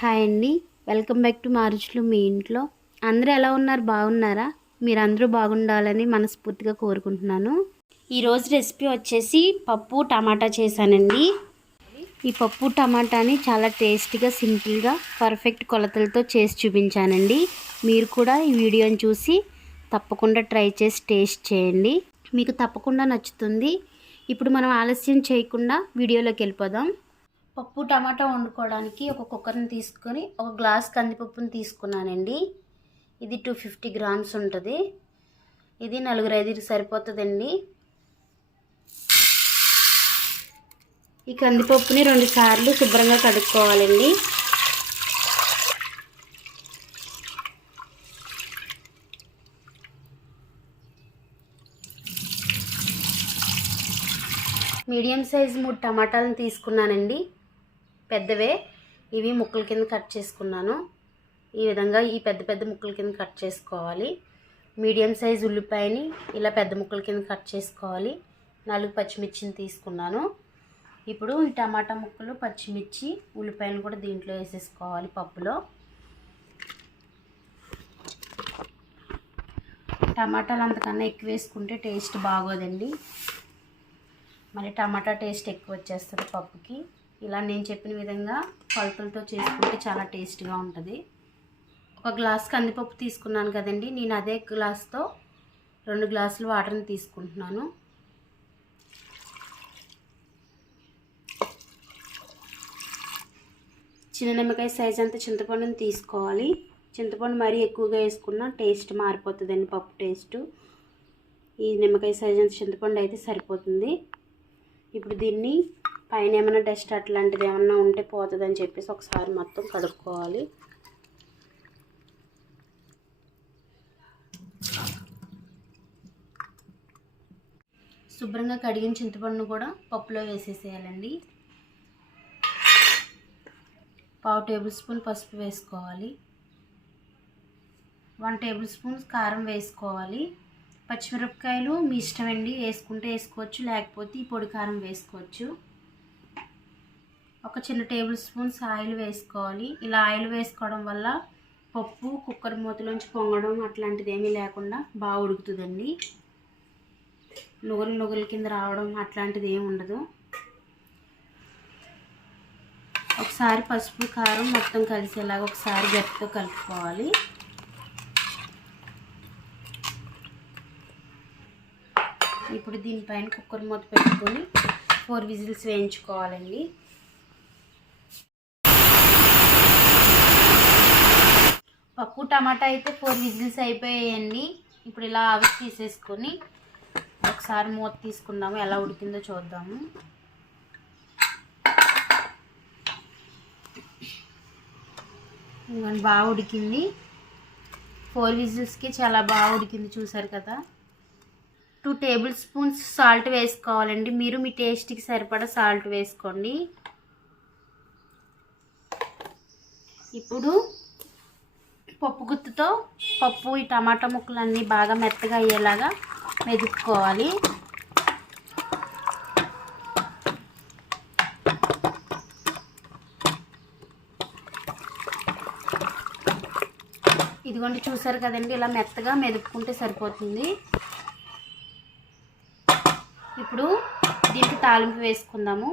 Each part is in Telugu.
హాయ్ అండి. వెల్కమ్ బ్యాక్ టు మారుచులు మీ ఇంట్లో. అందరూ ఎలా ఉన్నారు? బాగున్నారా? మీరందరూ బాగుండాలని మనస్ఫూర్తిగా కోరుకుంటున్నాను. ఈరోజు రెసిపీ వచ్చేసి పప్పు టమాటా చేశానండి. ఈ పప్పు టమాటాని చాలా టేస్టీగా సింపుల్గా పర్ఫెక్ట్ కొలతలతో చేసి చూపించానండి. మీరు కూడా ఈ వీడియోని చూసి తప్పకుండా ట్రై చేసి టేస్ట్ చేయండి. మీకు తప్పకుండా నచ్చుతుంది. ఇప్పుడు మనం ఆలస్యం చేయకుండా వీడియోలోకి వెళ్ళిపోదాం. పప్పు టమాటా వండుకోవడానికి ఒక కుక్కర్ని తీసుకొని ఒక గ్లాస్ కందిపప్పుని తీసుకున్నానండి. ఇది టూ ఫిఫ్టీ గ్రామ్స్ ఉంటుంది. ఇది నలుగురు ఐదుగురు సరిపోతుందండి. ఈ కందిపప్పుని రెండు సార్లు శుభ్రంగా కడుక్కోవాలండి. మీడియం సైజ్ మూడు టమాటాలను తీసుకున్నానండి. పెద్దవే. ఇవి ముక్కల కింద కట్ చేసుకున్నాను. ఈ విధంగా ఈ పెద్ద పెద్ద ముక్కల కింద కట్ చేసుకోవాలి. మీడియం సైజ్ ఉల్లిపాయని ఇలా పెద్ద ముక్కల కింద కట్ చేసుకోవాలి. నాలుగు పచ్చిమిర్చిని తీసుకున్నాను. ఇప్పుడు ఈ టమాటా ముక్కలు పచ్చిమిర్చి ఉల్లిపాయలు కూడా దీంట్లో వేసేసుకోవాలి పప్పులో. టమాటాలు అంతకన్నా ఎక్కువ వేసుకుంటే టేస్ట్ బాగోదండి. మరి టమాటా టేస్ట్ ఎక్కువ వచ్చేస్తుంది పప్పుకి. ఇలా నేను చెప్పిన విధంగా పలుపులతో చేసుకుంటే చాలా టేస్ట్గా ఉంటుంది. ఒక గ్లాస్ కందిపప్పు తీసుకున్నాను కదండి. నేను అదే గ్లాస్తో రెండు గ్లాసులు వాటర్ని తీసుకుంటున్నాను. చిన్న నిమ్మకాయ సైజ్ అంత చింతపండుని తీసుకోవాలి. చింతపండు మరీ ఎక్కువగా వేసుకున్న టేస్ట్ మారిపోతుందండి పప్పు టేస్ట్. ఈ నిమ్మకాయ సైజ్ అంత చింతపండు అయితే సరిపోతుంది. ఇప్పుడు దీన్ని పైన ఏమైనా డస్ట్ అట్లాంటిది ఏమన్నా ఉంటే పోతుందని చెప్పేసి ఒకసారి మొత్తం కడుక్కోవాలి. శుభ్రంగా కడిగిన చింతపండును కూడా పప్పులో వేసేసేయాలండి. పావు టేబుల్ స్పూన్ పసుపు వేసుకోవాలి. వన్ టేబుల్ స్పూన్ కారం వేసుకోవాలి. పచ్చిమిరపకాయలు మీ ఇష్టం అండి వేసుకుంటే వేసుకోవచ్చు లేకపోతే ఈ పొడి కారం వేసుకోవచ్చు. ఒక చిన్న టేబుల్ స్పూన్స్ ఆయిల్ వేసుకోవాలి. ఇలా ఆయిల్ వేసుకోవడం వల్ల పప్పు కుక్కర్ మూతలోంచి పొంగడం అట్లాంటిది ఏమీ లేకుండా బాగా ఉడుకుతుందండి. నువ్వులు నువ్వుల కింద రావడం అట్లాంటిది ఏమి ఉండదు. ఒకసారి పసుపు కారం మొత్తం కలిసేలాగా ఒకసారి గట్టితో కలుపుకోవాలి. ఇప్పుడు దీనిపైన కుక్కర్ మూత పెట్టుకొని ఫోర్ విజిల్స్ వేయించుకోవాలండి. పప్పు టమాటా అయితే ఫోర్ విజిల్స్ అయిపోయాయండి. ఇప్పుడు ఇలా అవి తీసేసుకొని ఒకసారి మూత తీసుకుందాము. ఎలా ఉడికిందో చూద్దాము. ఇదిగోండి బాగా ఉడికింది. ఫోర్ విజిల్స్కి చాలా బాగా ఉడికింది చూసారు కదా. టూ టేబుల్ స్పూన్స్ సాల్ట్ వేసుకోవాలండి. మీరు మీ టేస్ట్కి సరిపడా సాల్ట్ వేసుకోండి. ఇప్పుడు పప్పు గుత్తుతో పప్పు ఈ టమాటా ముక్కలన్నీ బాగా మెత్తగా అయ్యేలాగా మెదుపుకోవాలి. ఇదిగోండి చూసారు కదండి ఇలా మెత్తగా మెదుపుకుంటే సరిపోతుంది. ఇప్పుడు దీనికి తాలింపు వేసుకుందాము.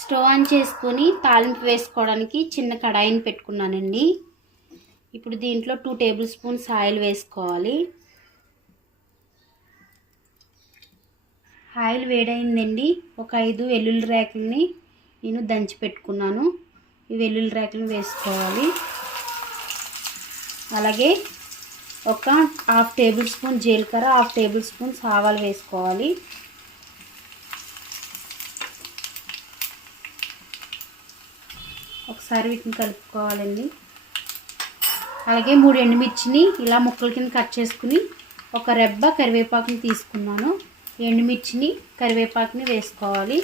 స్టవ్ ఆన్ చేసుకొని తాలింపు వేసుకోవడానికి చిన్న కడాయిని పెట్టుకున్నానండి. ఇప్పుడు దీంట్లో టూ టేబుల్ స్పూన్స్ ఆయిల్ వేసుకోవాలి. ఆయిల్ వేడైందండి. ఒక ఐదు వెల్లుల్లి రేకుల్ని నేను దంచి పెట్టుకున్నాను. ఈ వెల్లుల్లి రేకులను వేసుకోవాలి. అలాగే ఒక హాఫ్ టేబుల్ స్పూన్ జీలకర్ర హాఫ్ టేబుల్ స్పూన్స్ ఆవాలు వేసుకోవాలి. ఒకసారి వీటిని కలుపుకోవాలండి. అలాగే మూడు ఎండుమిర్చిని ఇలా ముక్కల కింద కట్ చేసుకుని ఒక రెబ్బ కరివేపాకుని తీసుకున్నాను. ఎండుమిర్చిని కరివేపాకుని వేసుకోవాలి.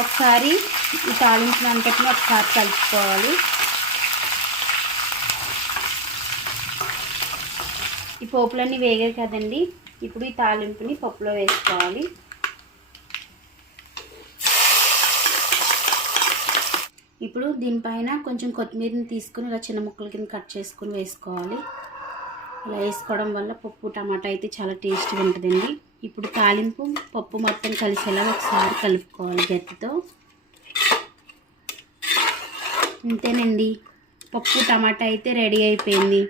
ఒకసారి ఈ తాలించిన అంతటిని ఒకసారి కలుపుకోవాలి. ఈ పోపులన్నీ వేగాయి కదండి. ఇప్పుడు ఈ తాలింపుని పప్పులో వేసుకోవాలి. ఇప్పుడు దీనిపైన కొంచెం కొత్తిమీరని తీసుకుని ఇలా చిన్న ముక్కల కింద కట్ చేసుకుని వేసుకోవాలి. ఇలా వేసుకోవడం వల్ల పప్పు టమాటా అయితే చాలా టేస్ట్గా ఉంటుందండి. ఇప్పుడు తాలింపు పప్పు మొత్తం కలిసేలా ఒకసారి కలుపుకోవాలి గట్టితో అంతేనండి పప్పు టమాటా అయితే రెడీ అయిపోయింది.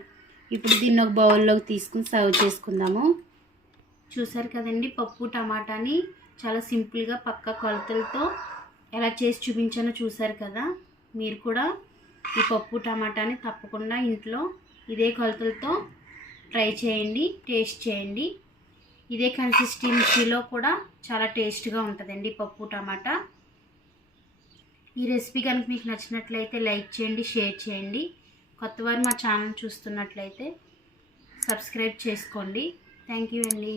ఇప్పుడు దీన్ని ఒక బౌల్లోకి తీసుకుని సర్వ్ చేసుకుందాము. చూసారు కదండి పప్పు టమాటాని చాలా సింపుల్గా పక్క కొలతలతో ఎలా చేసి చూపించానో చూసారు కదా? మీరు కూడా ఈ పప్పు టమాటాని తప్పకుండా ఇంట్లో ఇదే కొలతలతో ట్రై చేయండి టేస్ట్ చేయండి. ఇదే కన్సిస్టెన్సీలో కూడా చాలా టేస్ట్గా ఉంటుందండి పప్పు టమాటా. ఈ రెసిపీ కనుక మీకు నచ్చినట్లయితే లైక్ చేయండి షేర్ చేయండి. కొత్తవారు మా ఛానల్ చూస్తున్నట్లయితే సబ్స్క్రైబ్ చేసుకోండి. థ్యాంక్ యూ అండి.